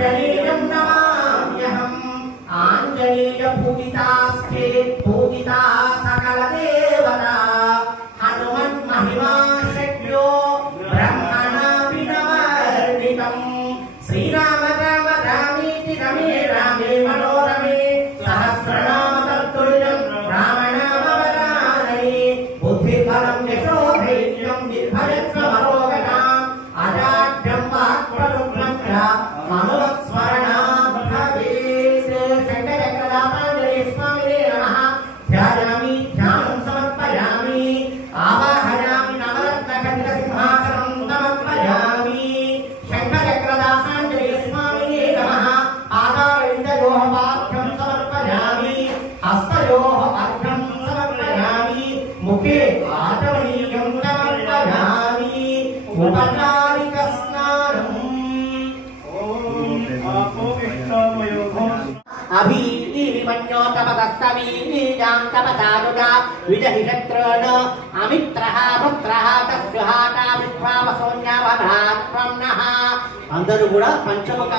ఆంజనేయం నమామ్యహం. ఆంజనేయ పూజితాస్తే పూజితా సకల దేవత. హనుమన్ మహిమా శక్యో బ్రహ్మణా వినవర్ణితం. శ్రీరామ రామ రామీతి రమే రామే మనో అభిమన్యోతమదస్తమీజాంతమదానుగా విజహిషత్రోణ అమిత్రః పుత్రః తస్యుహాటా విశ్వావసోన్యావధాత్మన్నః అందరూ కూడా పంచముఖ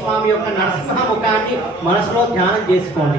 స్వామి యొక్క నరసింహ ముఖాన్ని మనసులో ధ్యానం చేసుకోండి.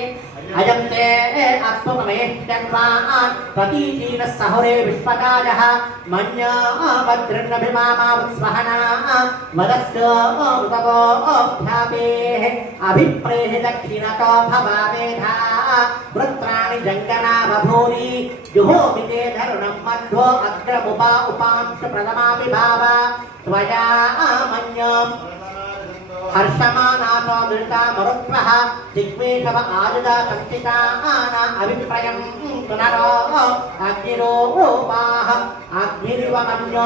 अयंते ते अश्वमे प्रतीचीन सहुरे विश्वकाजः मन्या वज्रभिमामावत्स्वहना मदस्य मृतवोऽभ्यापेः अभिप्रेः दक्षिणतो भवामेधा वृत्राणि जंगना बभूरि जुहोमि ते धरुणं मध्वो अग्रमुपा भाव त्वया मन्यम् హర్షమానాతో దృఢ మరుత్వః దిగ్మేషవ ఆయుధ సంచితాన అభిప్రయం పునరో అగ్నిరోపాః అగ్నిరివ మన్యో